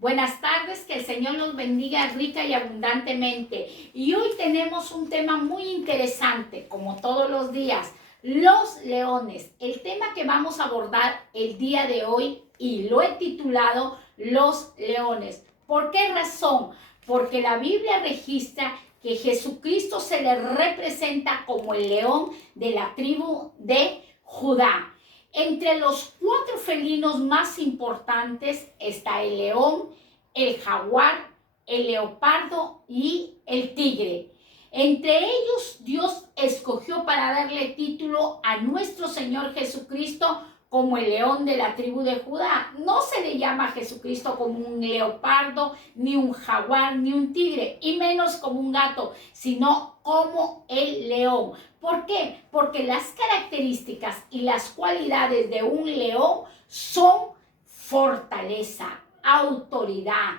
Buenas tardes, que el Señor los bendiga rica y abundantemente. Y hoy tenemos un tema muy interesante, como todos los días, los leones. El tema que vamos a abordar el día de hoy y lo he titulado Los leones. ¿Por qué razón? Porque la Biblia registra que Jesucristo se le representa como el león de la tribu de Judá. Entre los 4 felinos más importantes está el león, el jaguar, el leopardo y el tigre. Entre ellos, Dios escogió para darle título a nuestro Señor Jesucristo como el león de la tribu de Judá. No se le llama a Jesucristo como un leopardo, ni un jaguar, ni un tigre, y menos como un gato, sino como el león. ¿Por qué? Porque las características y las cualidades de un león son fortaleza, autoridad,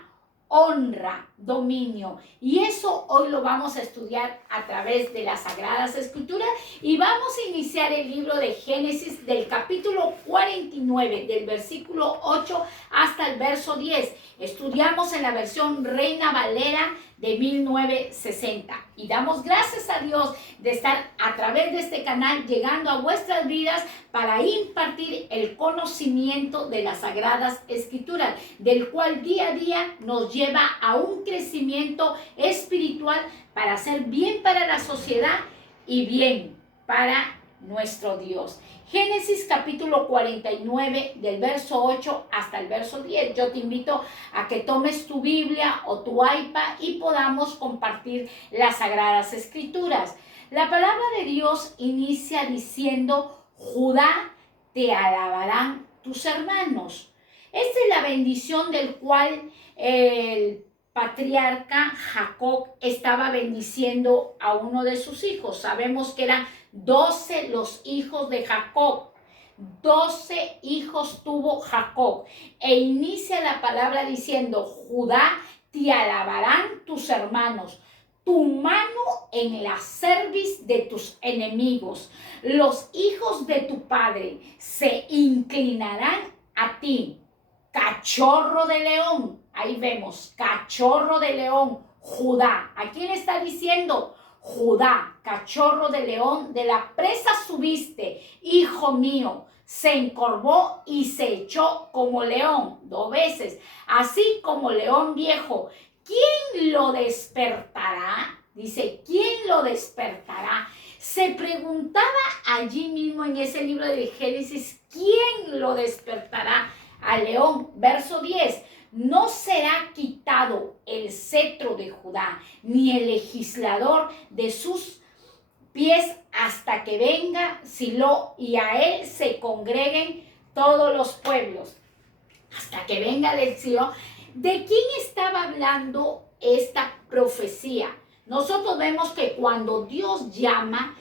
honra, dominio. Y eso hoy lo vamos a estudiar a través de las Sagradas Escrituras y vamos a iniciar el libro de Génesis del capítulo 49, del versículo 8 hasta el verso 10. Estudiamos en la versión Reina Valera de 1960 y damos gracias a Dios de estar a través de este canal llegando a vuestras vidas para impartir el conocimiento de las Sagradas Escrituras, del cual día a día nos lleva a un crecimiento espiritual para hacer bien para la sociedad y bien para nuestro Dios. Génesis capítulo 49 del verso 8 hasta el verso 10. Yo te invito a que tomes tu Biblia o tu iPad y podamos compartir las Sagradas Escrituras. La palabra de Dios inicia diciendo: Judá, te alabarán tus hermanos. Esta es la bendición del cual el patriarca Jacob estaba bendiciendo a uno de sus hijos. Sabemos que eran 12 los hijos de Jacob. 12 hijos tuvo Jacob. E inicia la palabra diciendo: Judá, te alabarán tus hermanos. Tu mano en la cerviz de tus enemigos. Los hijos de tu padre se inclinarán a ti. Cachorro de león. Ahí vemos, cachorro de león, Judá. ¿A quién está diciendo? Judá, cachorro de león, de la presa subiste, hijo mío. Se encorvó y se echó como león 2 veces, así como león viejo. ¿Quién lo despertará? Dice, ¿quién lo despertará? Se preguntaba allí mismo en ese libro de Génesis, ¿quién lo despertará al león? Verso 10. No será quitado el cetro de Judá, ni el legislador de sus pies hasta que venga Silo y a él se congreguen todos los pueblos. Hasta que venga del Silo. ¿De quién estaba hablando esta profecía? Nosotros vemos que cuando Dios llama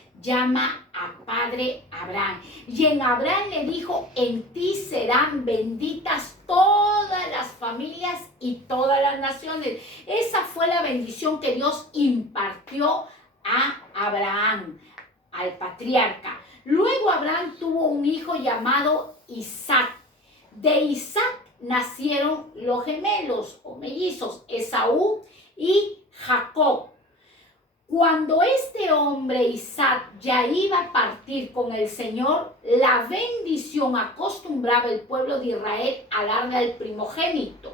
a padre Abraham. Y en Abraham le dijo: en ti serán benditas todas las familias y todas las naciones. Esa fue la bendición que Dios impartió a Abraham, al patriarca. Luego Abraham tuvo un hijo llamado Isaac. De Isaac nacieron los gemelos o mellizos, Esaú y Jacob. Cuando este hombre Isaac ya iba a partir con el Señor, la bendición acostumbraba el pueblo de Israel a darle al primogénito.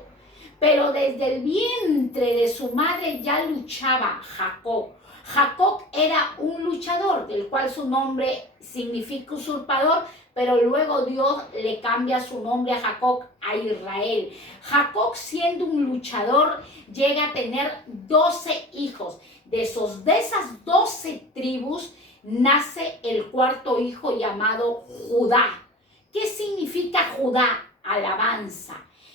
Pero desde el vientre de su madre ya luchaba Jacob. Jacob era un luchador, del cual su nombre significa usurpador, pero luego Dios le cambia su nombre a Jacob a Israel. Jacob, siendo un luchador, llega a tener 12 hijos. De esas 12 tribus nace el 4.º hijo llamado Judá. ¿Qué significa Judá? Alabanza.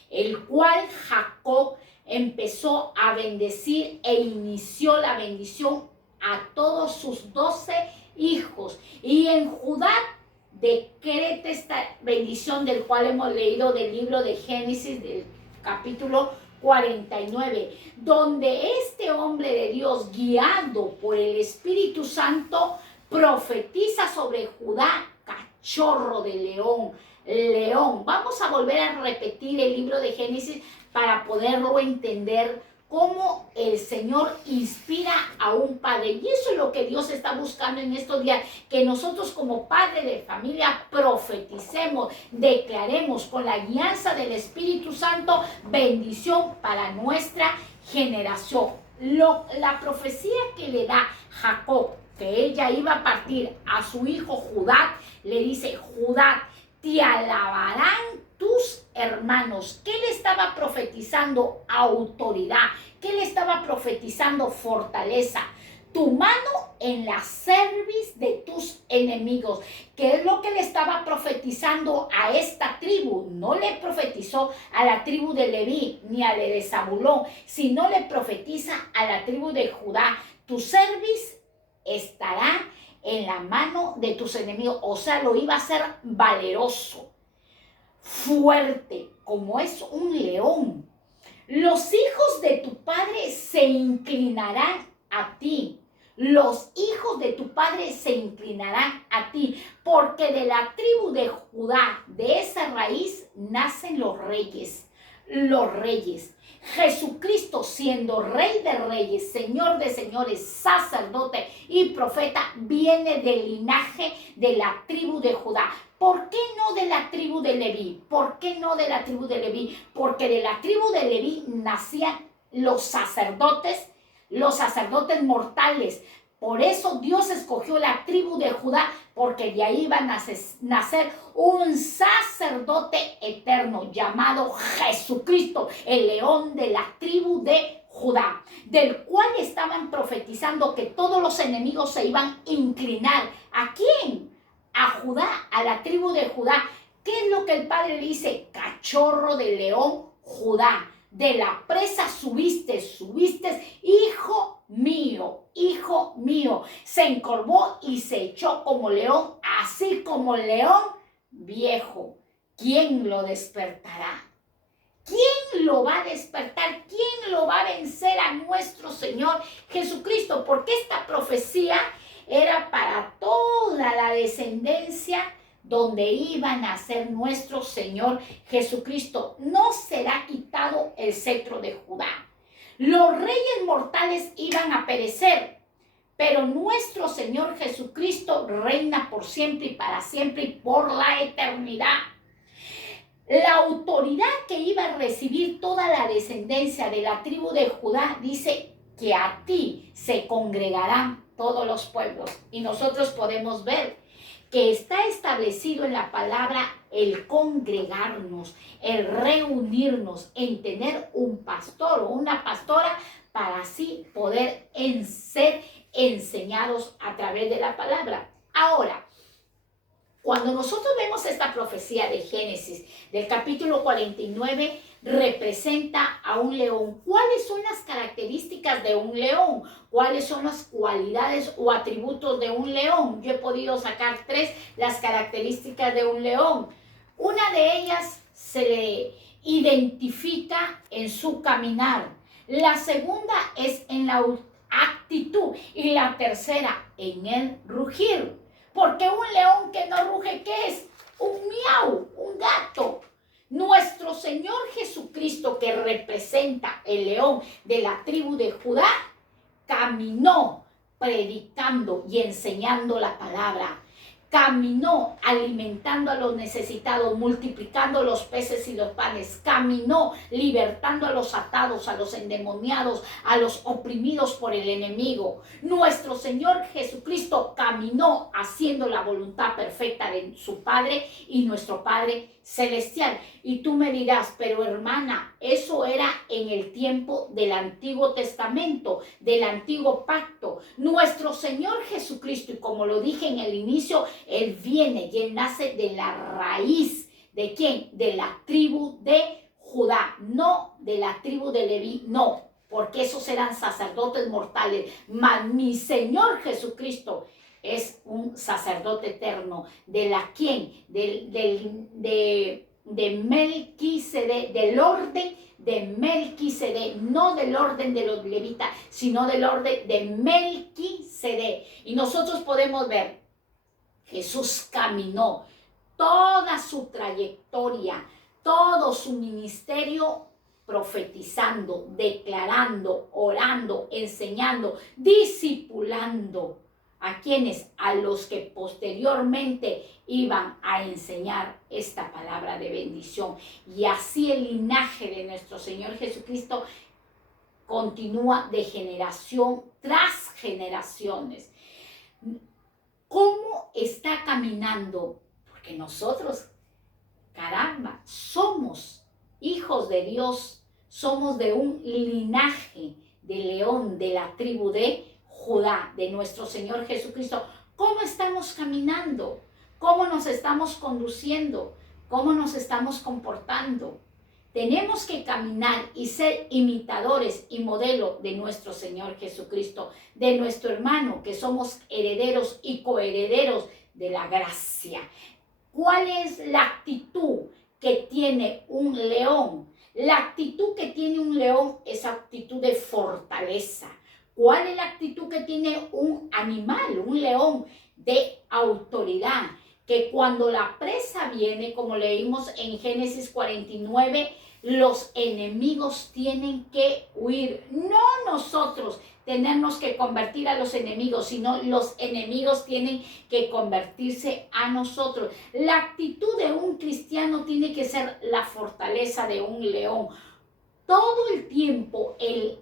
El cual Jacob empezó a bendecir e inició la bendición a todos sus 12 hijos. Y en Judá decreta esta bendición del cual hemos leído del libro de Génesis, del capítulo 49, donde este hombre de Dios, guiado por el Espíritu Santo, profetiza sobre Judá, cachorro de león, león. Vamos a volver a repetir el libro de Génesis para poderlo entender cómo el Señor inspira a un padre. Y eso es lo que Dios está buscando en estos días, que nosotros como padre de familia profeticemos, declaremos con la guianza del Espíritu Santo bendición para nuestra generación. La profecía que le da Jacob, que ella iba a partir a su hijo Judá, le dice: Judá, te alabarán tus hermanos. ¿Qué le estaba profetizando? Autoridad. ¿Qué le estaba profetizando? Fortaleza. Tu mano en la cerviz de tus enemigos. ¿Qué es lo que le estaba profetizando a esta tribu? No le profetizó a la tribu de Leví ni a la de Zabulón, sino le profetiza a la tribu de Judá. Tu cerviz estará en la mano de tus enemigos. O sea, lo iba a hacer valeroso, fuerte, como es un león. Los hijos de tu padre se inclinarán a ti. Los hijos de tu padre se inclinarán a ti, porque de la tribu de Judá, de esa raíz, nacen los reyes. Los reyes. Jesucristo, siendo Rey de reyes, Señor de señores, sacerdote y profeta, viene del linaje de la tribu de Judá. ¿Por qué no de la tribu de Leví? ¿Por qué no de la tribu de Leví? Porque de la tribu de Leví nacían los sacerdotes mortales. Por eso Dios escogió la tribu de Judá, porque de ahí iba a nacer un sacerdote eterno llamado Jesucristo, el león de la tribu de Judá, del cual estaban profetizando que todos los enemigos se iban a inclinar. ¿A quién? A Judá, a la tribu de Judá. ¿Qué es lo que el Padre le dice? Cachorro de león, Judá. De la presa subiste, hijo mío, hijo mío. Se encorvó y se echó como león, así como el león viejo. ¿Quién lo despertará? ¿Quién lo va a despertar? ¿Quién lo va a vencer? A nuestro Señor Jesucristo. Porque esta profecía era para toda la descendencia donde iba a nacer nuestro Señor Jesucristo. No será quitado el cetro de Judá. Los reyes mortales iban a perecer, pero nuestro Señor Jesucristo reina por siempre y para siempre y por la eternidad. La autoridad que iba a recibir toda la descendencia de la tribu de Judá dice que a ti se congregarán todos los pueblos. Y nosotros podemos ver que está establecido en la palabra el congregarnos, el reunirnos, en tener un pastor o una pastora para así poder ser enseñados a través de la palabra. Ahora, cuando nosotros vemos esta profecía de Génesis, del capítulo 49, representa a un león. ¿Cuáles son las características de un león? ¿Cuáles son las cualidades o atributos de un león? Yo he podido sacar 3, las características de un león. Una de ellas se le identifica en su caminar. La segunda es en la actitud. Y la tercera en el rugir. Porque un león que no ruge, ¿qué es? Un miau, un gato. Nuestro Señor Jesucristo, que representa el león de la tribu de Judá, caminó predicando y enseñando la palabra. Caminó alimentando a los necesitados, multiplicando los peces y los panes. Caminó libertando a los atados, a los endemoniados, a los oprimidos por el enemigo. Nuestro Señor Jesucristo caminó haciendo la voluntad perfecta de su Padre y nuestro Padre celestial. Y tú me dirás, pero hermana, eso era en el tiempo del Antiguo Testamento, del Antiguo Pacto. Nuestro Señor Jesucristo, y como lo dije en el inicio, Él viene y Él nace de la raíz. ¿De quién? De la tribu de Judá, no de la tribu de Leví, no, porque esos eran sacerdotes mortales. Mas mi Señor Jesucristo es un sacerdote eterno. ¿De la quién? De Melquisedec, del orden de Melquisedec, no del orden de los levitas, sino del orden de Melquisedec. Y nosotros podemos ver, Jesús caminó toda su trayectoria, todo su ministerio profetizando, declarando, orando, enseñando, discipulando. ¿A quiénes? A los que posteriormente iban a enseñar esta palabra de bendición. Y así el linaje de nuestro Señor Jesucristo continúa de generación tras generaciones. ¿Cómo está caminando? Porque nosotros, caramba, somos hijos de Dios, somos de un linaje de león, de la tribu de Judá, de nuestro Señor Jesucristo. ¿Cómo estamos caminando? ¿Cómo nos estamos conduciendo? ¿Cómo nos estamos comportando? Tenemos que caminar y ser imitadores y modelo de nuestro Señor Jesucristo, de nuestro hermano, que somos herederos y coherederos de la gracia. ¿Cuál es la actitud que tiene un león? La actitud que tiene un león es actitud de fortaleza. ¿Cuál es la actitud que tiene un animal, un león? De autoridad. Que cuando la presa viene, como leímos en Génesis 49, los enemigos tienen que huir. No nosotros tenernos que convertir a los enemigos, sino los enemigos tienen que convertirse a nosotros. La actitud de un cristiano tiene que ser la fortaleza de un león. Todo el tiempo el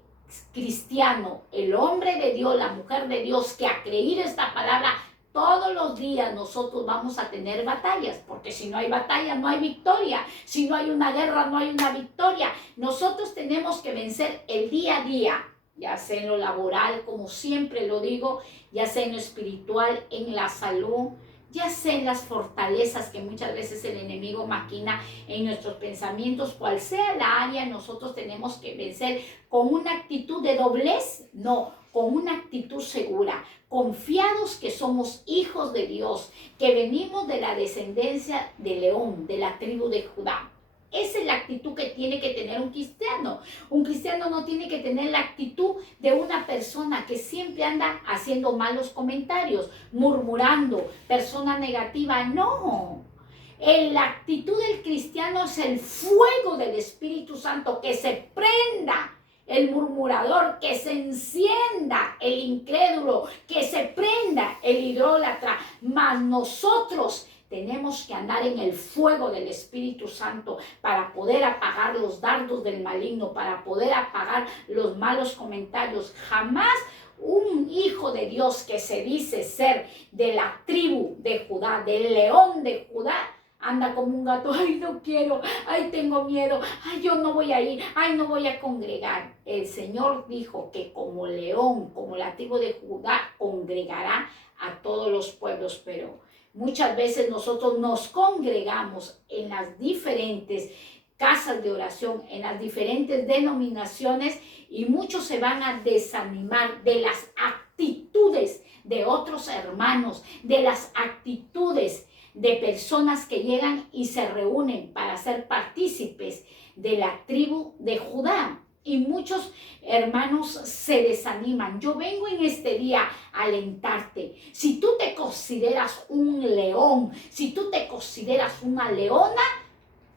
cristiano, el hombre de Dios, la mujer de Dios que ha creído esta palabra, todos los días nosotros vamos a tener batallas, porque si no hay batalla no hay victoria, si no hay una guerra no hay una victoria. Nosotros tenemos que vencer el día a día, ya sea en lo laboral, como siempre lo digo, ya sea en lo espiritual, en la salud, ya sea en las fortalezas que muchas veces el enemigo maquina en nuestros pensamientos, cual sea la área, nosotros tenemos que vencer con una actitud de doblez, no, con una actitud segura, confiados que somos hijos de Dios, que venimos de la descendencia de León, de la tribu de Judá. Esa es la actitud que tiene que tener un cristiano. Un cristiano no tiene que tener la actitud de una persona que siempre anda haciendo malos comentarios, murmurando, persona negativa. No. La actitud del cristiano es el fuego del Espíritu Santo, que se prenda el murmurador, que se encienda el incrédulo, que se prenda el idólatra. Mas nosotros tenemos que andar en el fuego del Espíritu Santo para poder apagar los dardos del maligno, para poder apagar los malos comentarios. Jamás un hijo de Dios que se dice ser de la tribu de Judá, del león de Judá, anda como un gato. Ay, no quiero, ay, tengo miedo, ay, yo no voy a ir, ay, no voy a congregar. El Señor dijo que como león, como la tribu de Judá, congregará a todos los pueblos, pero muchas veces nosotros nos congregamos en las diferentes casas de oración, en las diferentes denominaciones, y muchos se van a desanimar de las actitudes de otros hermanos, de las actitudes de personas que llegan y se reúnen para ser partícipes de la tribu de Judá. Y muchos hermanos se desaniman. Yo vengo en este día a alentarte. Si tú te consideras un león, si tú te consideras una leona,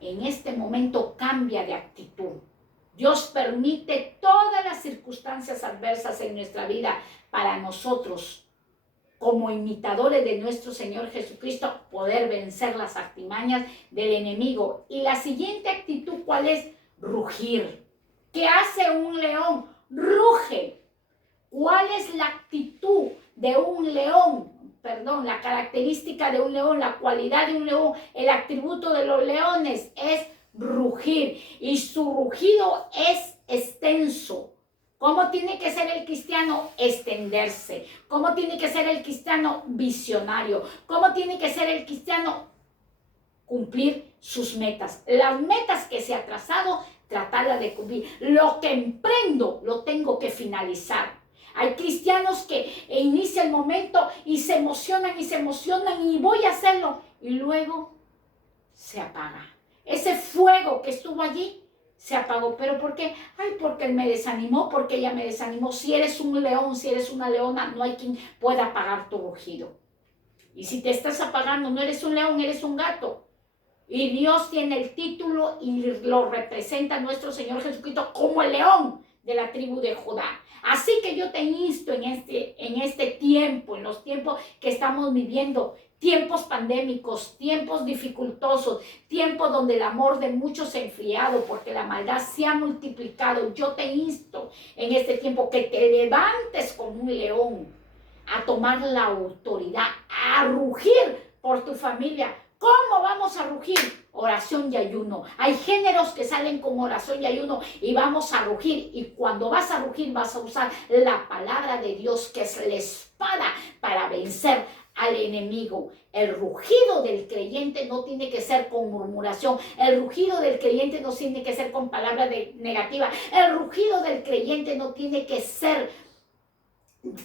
en este momento cambia de actitud. Dios permite todas las circunstancias adversas en nuestra vida para nosotros, como imitadores de nuestro Señor Jesucristo, poder vencer las artimañas del enemigo. Y la siguiente actitud, ¿cuál es? Rugir. ¿Qué hace un león? Ruge. ¿Cuál es la actitud de un león? Perdón, la característica de un león, la cualidad de un león, el atributo de los leones es rugir. Y su rugido es extenso. ¿Cómo tiene que ser el cristiano? Extenderse. ¿Cómo tiene que ser el cristiano? Visionario. ¿Cómo tiene que ser el cristiano? Cumplir sus metas. Las metas que se ha trazado, tratarla de cumplir. Lo que emprendo, lo tengo que finalizar. Hay cristianos que inicia el momento y se emocionan y voy a hacerlo. Y luego se apaga. Ese fuego que estuvo allí se apagó. ¿Pero por qué? Ay, porque él me desanimó, porque ella me desanimó. Si eres un león, si eres una leona, no hay quien pueda apagar tu rugido. Y si te estás apagando, no eres un león, eres un gato. Y Dios tiene el título y lo representa nuestro Señor Jesucristo como el león de la tribu de Judá. Así que yo te insto en este tiempo, en los tiempos que estamos viviendo, tiempos pandémicos, tiempos dificultosos, tiempos donde el amor de muchos se ha enfriado porque la maldad se ha multiplicado. Yo te insto en este tiempo que te levantes como un león a tomar la autoridad, a rugir por tu familia. ¿Cómo vamos a rugir? Oración y ayuno. Hay géneros que salen con oración y ayuno y vamos a rugir. Y cuando vas a rugir vas a usar la palabra de Dios, que es la espada, para vencer al enemigo. El rugido del creyente no tiene que ser con murmuración. El rugido del creyente no tiene que ser con palabras negativas. El rugido del creyente no tiene que ser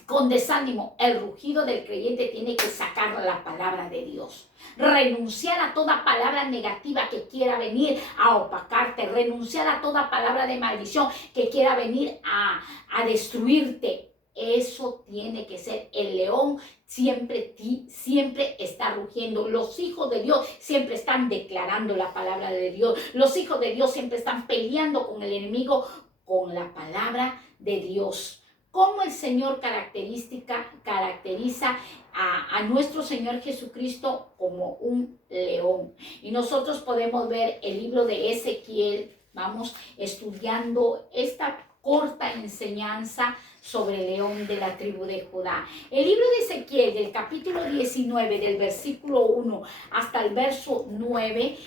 con desánimo. El rugido del creyente tiene que sacar la palabra de Dios. Renunciar a toda palabra negativa que quiera venir a opacarte. Renunciar a toda palabra de maldición que quiera venir a destruirte. Eso tiene que ser. El león siempre está rugiendo. Los hijos de Dios siempre están declarando la palabra de Dios. Los hijos de Dios siempre están peleando con el enemigo con la palabra de Dios. ¿Cómo el Señor caracteriza a nuestro Señor Jesucristo? Como un león. Y nosotros podemos ver el libro de Ezequiel. Vamos estudiando esta corta enseñanza sobre el león de la tribu de Judá. El libro de Ezequiel, del capítulo 19, del versículo 1 hasta el verso 9,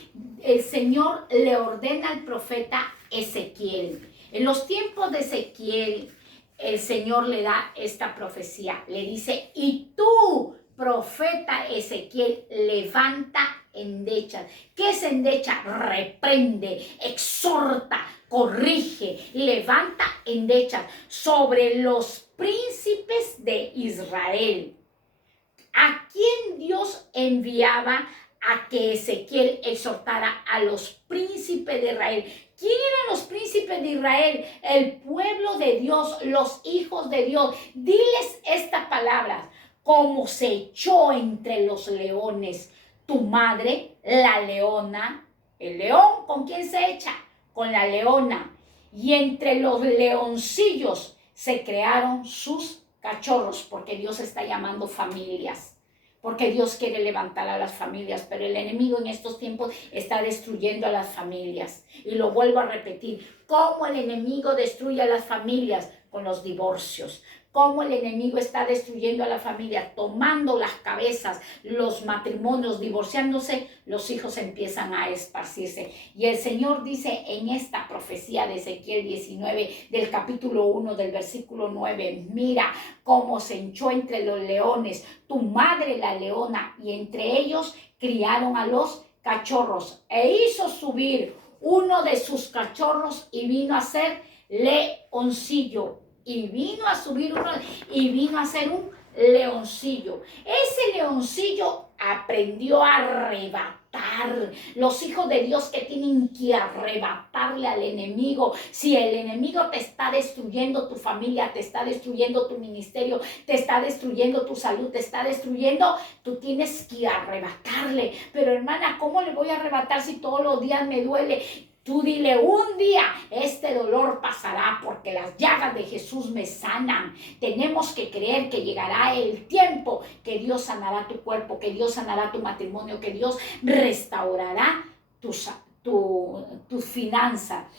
el Señor le ordena al profeta Ezequiel. En los tiempos de Ezequiel, el Señor le da esta profecía. Le dice: y tú, profeta Ezequiel, levanta endechas. ¿Qué es endecha? Reprende, exhorta, corrige, levanta endechas sobre los príncipes de Israel. ¿A quién Dios enviaba a que Ezequiel exhortara? A los príncipes de Israel. ¿Quién eran los príncipes de Israel? El pueblo de Dios, los hijos de Dios. Diles estas palabras: como se echó entre los leones tu madre, la leona. El león, ¿con quién se echa? Con la leona. Y entre los leoncillos se crearon sus cachorros, porque Dios está llamando familias. Porque Dios quiere levantar a las familias, pero el enemigo en estos tiempos está destruyendo a las familias. Y lo vuelvo a repetir: ¿cómo el enemigo destruye a las familias? Con los divorcios. ¿Cómo el enemigo está destruyendo a la familia? Tomando las cabezas, los matrimonios, divorciándose, los hijos empiezan a esparcirse. Y el Señor dice en esta profecía de Ezequiel 19, del capítulo 1, del versículo 9, mira cómo se echó entre los leones tu madre la leona, y entre ellos criaron a los cachorros, e hizo subir uno de sus cachorros y vino a ser leoncillo. Y vino a subir uno y vino a ser un leoncillo. Ese leoncillo aprendió a arrebatar. Los hijos de Dios que tienen que arrebatarle al enemigo. Si el enemigo te está destruyendo tu familia, te está destruyendo tu ministerio, te está destruyendo tu salud, te está destruyendo, tú tienes que arrebatarle. Pero hermana, ¿cómo le voy a arrebatar si todos los días me duele? Tú dile: un día este dolor pasará, porque las llagas de Jesús me sanan. Tenemos que creer que llegará el tiempo que Dios sanará tu cuerpo, que Dios sanará tu matrimonio, que Dios restaurará tu finanza.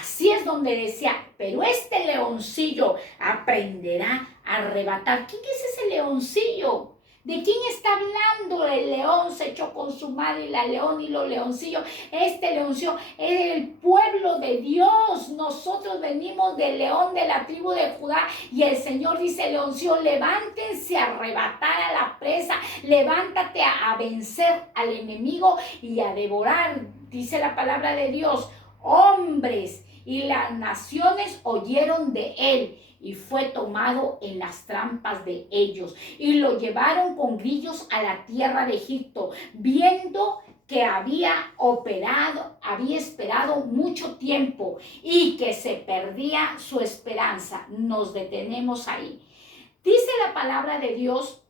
Así es donde decía: pero este leoncillo aprenderá a arrebatar. ¿Quién es ese leoncillo? ¿De quién está hablando? El león se echó con su madre, la león y los leoncillos. Este leoncillo es el pueblo de Dios. Nosotros venimos del león de la tribu de Judá. Y el Señor dice: leoncillo, levántense a arrebatar a la presa. Levántate a vencer al enemigo y a devorar. Dice la palabra de Dios: hombres y las naciones oyeron de él, y fue tomado en las trampas de ellos, y lo llevaron con grillos a la tierra de Egipto, viendo que había esperado mucho tiempo y que se perdía su esperanza. Nos detenemos ahí. Dice la palabra de Dios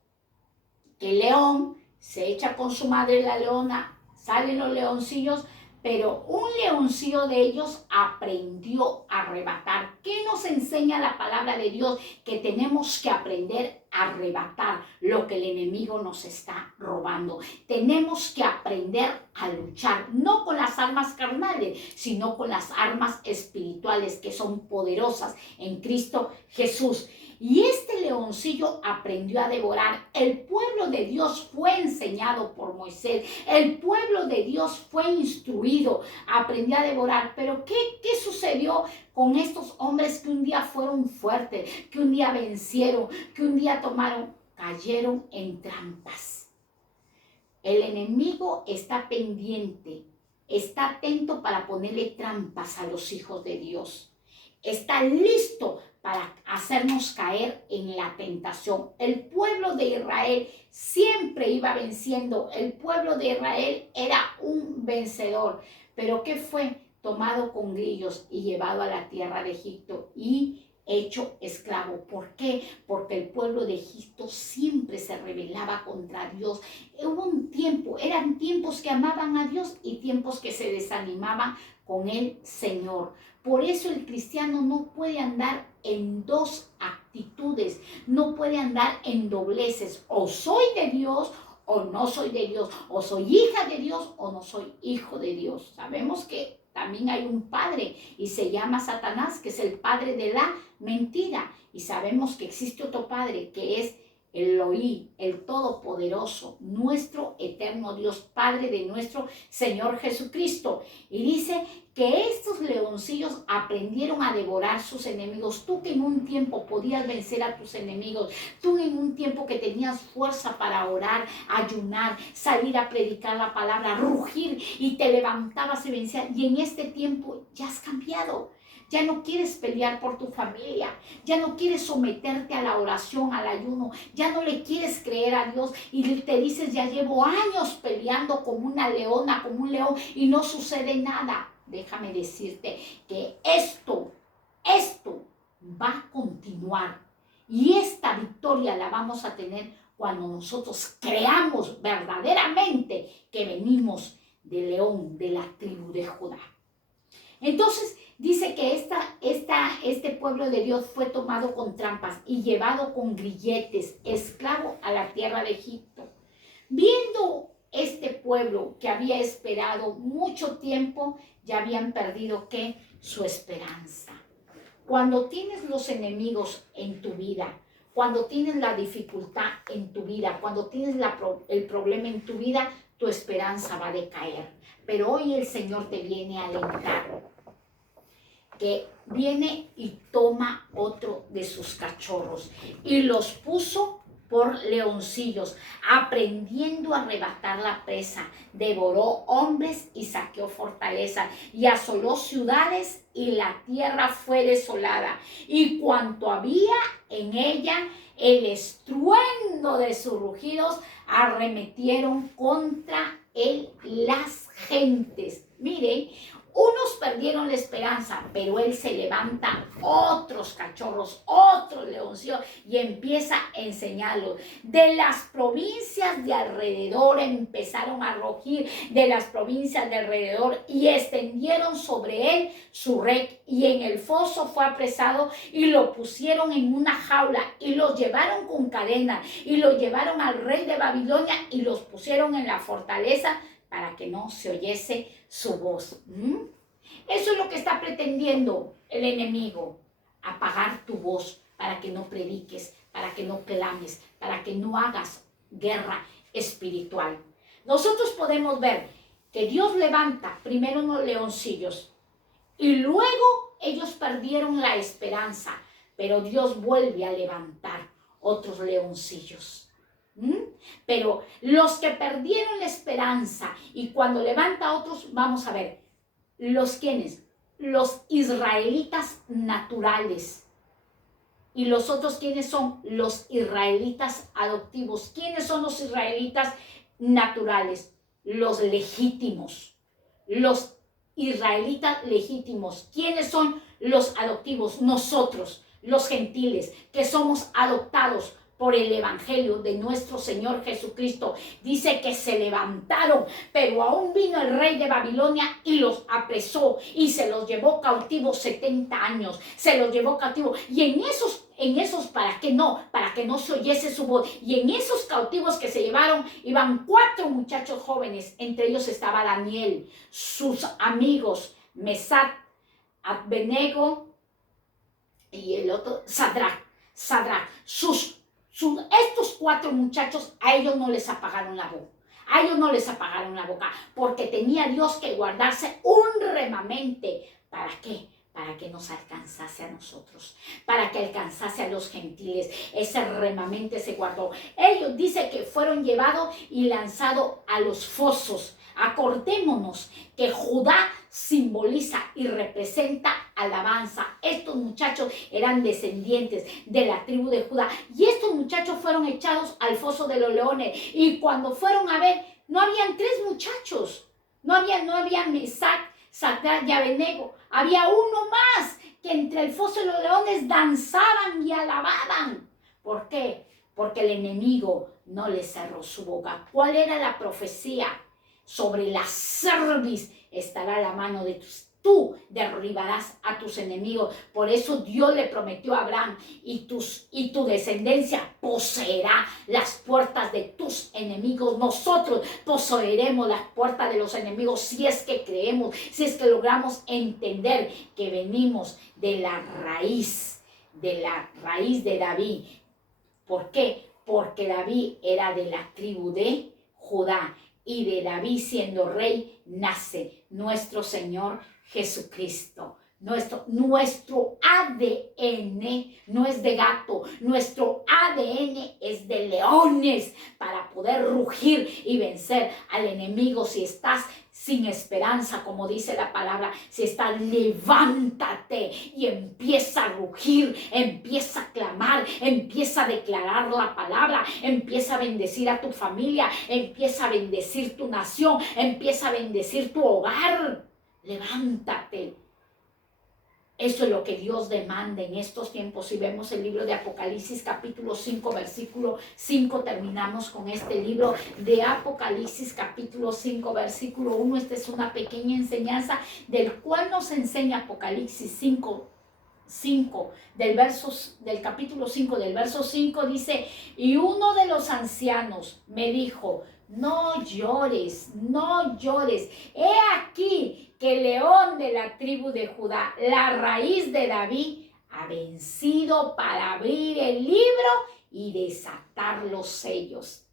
que el león se echa con su madre la leona, salen los leoncillos, pero un leoncillo de ellos aprendió a arrebatar. ¿Qué nos enseña la palabra de Dios? Que tenemos que aprender a arrebatar lo que el enemigo nos está robando. Tenemos que aprender a luchar, no con las armas carnales, sino con las armas espirituales que son poderosas en Cristo Jesús. Y este leoncillo aprendió a devorar. El pueblo de Dios fue enseñado por Moisés. El pueblo de Dios fue instruido, aprendió a devorar. Pero ¿qué sucedió con estos hombres que un día fueron fuertes, que un día vencieron, que un día tomaron? Cayeron en trampas. El enemigo está pendiente, está atento para ponerle trampas a los hijos de Dios. Está listo para hacernos caer en la tentación. El pueblo de Israel siempre iba venciendo. El pueblo de Israel era un vencedor. Pero ¿qué fue? Tomado con grillos y llevado a la tierra de Egipto y hecho esclavo. ¿Por qué? Porque el pueblo de Egipto siempre se rebelaba contra Dios. Hubo un tiempo, eran tiempos que amaban a Dios y tiempos que se desanimaban con el Señor. Por eso el cristiano no puede andar en dos actitudes, no puede andar en dobleces. O soy de Dios o no soy de Dios, o soy hija de Dios o no soy hijo de Dios. Sabemos que también hay un padre y se llama Satanás, que es el padre de la mentira. Y sabemos que existe otro padre que es Elohim, el Todopoderoso, nuestro eterno Dios, Padre de nuestro Señor Jesucristo. Y dice que estos leoncillos aprendieron a devorar sus enemigos. Tú que en un tiempo podías vencer a tus enemigos, tú en un tiempo que tenías fuerza para orar, ayunar, salir a predicar la palabra, rugir y te levantabas y vencías, y en este tiempo ya has cambiado. Ya no quieres pelear por tu familia, ya no quieres someterte a la oración, al ayuno, ya no le quieres creer a Dios y te dices, ya llevo años peleando como una leona, como un león y no sucede nada. Déjame decirte que esto va a continuar y esta victoria la vamos a tener cuando nosotros creamos verdaderamente que venimos del león, de la tribu de Judá. Entonces dice que este pueblo de Dios fue tomado con trampas y llevado con grilletes, esclavo a la tierra de Egipto. Viendo este pueblo que había esperado mucho tiempo, ya habían perdido ¿qué? Su esperanza. Cuando tienes los enemigos en tu vida, cuando tienes la dificultad en tu vida, cuando tienes el problema en tu vida, tu esperanza va a decaer. Pero hoy el Señor te viene a alentar, que viene y toma otro de sus cachorros y los puso por leoncillos, aprendiendo a arrebatar la presa, devoró hombres y saqueó fortalezas y asoló ciudades y la tierra fue desolada y cuanto había en ella, el estruendo de sus rugidos arremetieron contra él las gentes. Miren, unos perdieron la esperanza, pero él se levanta otros cachorros, otros leoncillos y empieza a enseñarlos. De las provincias de alrededor empezaron a rugir, de las provincias de alrededor, y extendieron sobre él su red. Y en el foso fue apresado y lo pusieron en una jaula y los llevaron con cadena y lo llevaron al rey de Babilonia y los pusieron en la fortaleza para que no se oyese su voz. Eso es lo que está pretendiendo el enemigo, apagar tu voz para que no prediques, para que no clames, para que no hagas guerra espiritual. Nosotros podemos ver que Dios levanta primero unos leoncillos y luego ellos perdieron la esperanza, pero Dios vuelve a levantar otros leoncillos. Pero los que perdieron la esperanza y cuando levanta a otros, vamos a ver, ¿los quiénes? Los israelitas naturales. ¿Y los otros quiénes son? Los israelitas adoptivos. ¿Quiénes son los israelitas naturales? Los legítimos. Los israelitas legítimos. ¿Quiénes son los adoptivos? Nosotros, los gentiles, que somos adoptados por el evangelio de nuestro Señor Jesucristo. Dice que se levantaron, pero aún vino el rey de Babilonia y los apresó y se los llevó cautivos 70 años. Se los llevó cautivos. Y en esos, ¿para qué no? Para que no se oyese su voz. Y en esos cautivos que se llevaron iban 4 muchachos jóvenes. Entre ellos estaba Daniel, sus amigos, Mesac, Abednego y el otro, Sadrach. Estos 4 muchachos, a ellos no les apagaron la boca. A ellos no les apagaron la boca, porque tenía Dios que guardarse un remanente. ¿Para qué? Para que nos alcanzase a nosotros, para que alcanzase a los gentiles. Ese remanente se guardó. Ellos dice que fueron llevados y lanzados a los fosos. Acordémonos que Judá simboliza y representa alabanza. Estos muchachos eran descendientes de la tribu de Judá y estos muchachos fueron echados al foso de los leones, y cuando fueron a ver, no habían 3 muchachos, no había Mesac, Sadrach y Abednego, había uno más que entre el foso de los leones danzaban y alababan. ¿Por qué? Porque el enemigo no les cerró su boca. ¿Cuál era la profecía? Sobre la cerviz estará la mano de tú derribarás a tus enemigos. Por eso Dios le prometió a Abraham, y tu descendencia poseerá las puertas de tus enemigos. Nosotros poseeremos las puertas de los enemigos si es que creemos, si es que logramos entender que venimos de la raíz de David. ¿Por qué? Porque David era de la tribu de Judá. Y de David siendo rey nace nuestro Señor Jesucristo. Nuestro ADN no es de gato, nuestro ADN es de leones, para poder rugir y vencer al enemigo. Si estás sin esperanza, como dice la palabra, si estás, levántate y empieza a rugir, empieza a clamar, empieza a declarar la palabra, empieza a bendecir a tu familia, empieza a bendecir tu nación, empieza a bendecir tu hogar. Levántate. Eso es lo que Dios demanda en estos tiempos. Si vemos el libro de Apocalipsis capítulo 5, versículo 5, terminamos con este libro de Apocalipsis capítulo 5, versículo 1. Esta es una pequeña enseñanza del cual nos enseña Apocalipsis 5, del capítulo 5, del verso 5, dice: y uno de los ancianos me dijo, no llores, no llores. He aquí que el león de la tribu de Judá, la raíz de David, ha vencido para abrir el libro y desatar los sellos.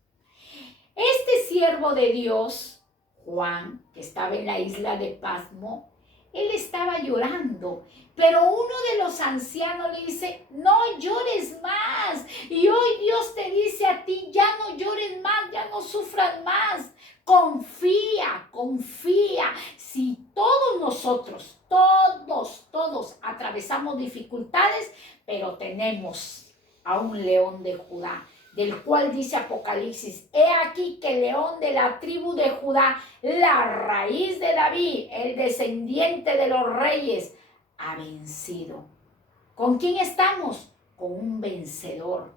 Este siervo de Dios, Juan, que estaba en la isla de Patmos, él estaba llorando, pero uno de los ancianos le dice, no llores más. Y hoy Dios te dice a ti, ya no llores más, ya no sufras más. Confía, confía. Si todos nosotros, todos atravesamos dificultades, pero tenemos a un león de Judá, del cual dice Apocalipsis, he aquí que el león de la tribu de Judá, la raíz de David, el descendiente de los reyes, ha vencido. ¿Con quién estamos? Con un vencedor.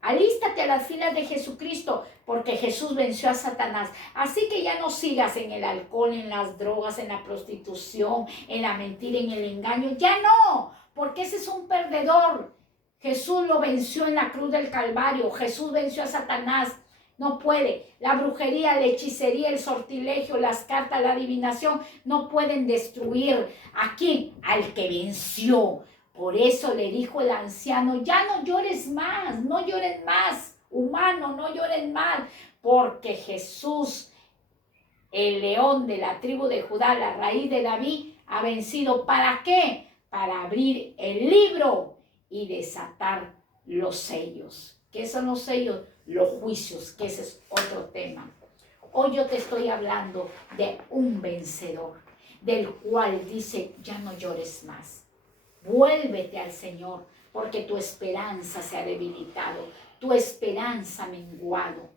Alístate a las filas de Jesucristo, porque Jesús venció a Satanás. Así que ya no sigas en el alcohol, en las drogas, en la prostitución, en la mentira, en el engaño. Ya no, porque ese es un perdedor. Jesús lo venció en la cruz del Calvario. Jesús venció a Satanás. No puede. La brujería, la hechicería, el sortilegio, las cartas, la adivinación no pueden destruir. ¿A quién? Al que venció. Por eso le dijo el anciano, ya no llores más, no llores más, humano, no llores más, porque Jesús, el león de la tribu de Judá, la raíz de David, ha vencido. ¿Para qué? Para abrir el libro y desatar los sellos. ¿Qué son los sellos? Los juicios, que ese es otro tema. Hoy yo te estoy hablando de un vencedor, del cual dice, ya no llores más. Vuélvete al Señor, porque tu esperanza se ha debilitado, tu esperanza ha menguado.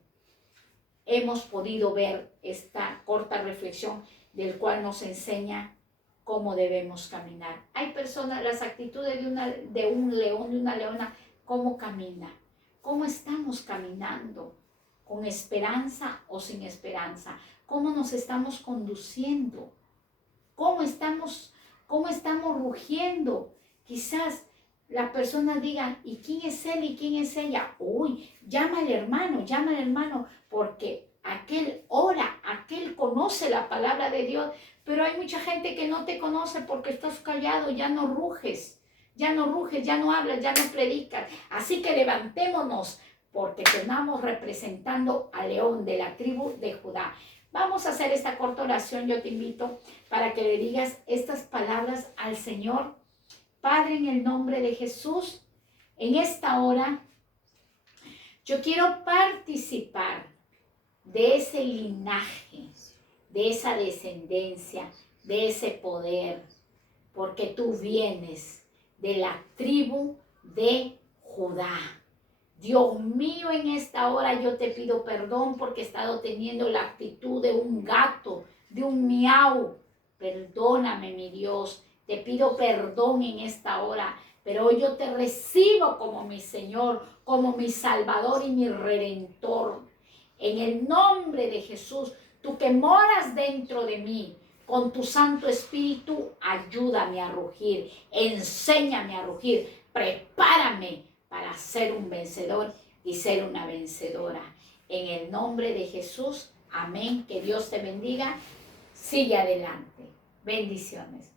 Hemos podido ver esta corta reflexión del cual nos enseña cómo debemos caminar. Hay personas, las actitudes de un león, de una leona, cómo camina, ¿Cómo estamos caminando? ¿Con esperanza o sin esperanza? ¿Cómo nos estamos conduciendo? ¿Cómo estamos rugiendo? Quizás las personas digan, ¿y quién es él y quién es ella? Uy, llama al hermano, porque aquel ora, aquel conoce la palabra de Dios, pero hay mucha gente que no te conoce porque estás callado, ya no ruges, ya no hablas, ya no predicas. Así que levantémonos porque estamos representando al león de la tribu de Judá. Vamos a hacer esta corta oración, yo te invito para que le digas estas palabras al Señor. Padre, en el nombre de Jesús, en esta hora, yo quiero participar de ese linaje, de esa descendencia, de ese poder, porque tú vienes de la tribu de Judá. Dios mío, en esta hora yo te pido perdón porque he estado teniendo la actitud de un gato, de un miau. Perdóname, mi Dios, te pido perdón en esta hora, pero hoy yo te recibo como mi Señor, como mi Salvador y mi Redentor. En el nombre de Jesús, tú que moras dentro de mí, con tu Santo Espíritu, ayúdame a rugir, enséñame a rugir, prepárame para ser un vencedor y ser una vencedora. En el nombre de Jesús, amén. Que Dios te bendiga. Sigue adelante. Bendiciones.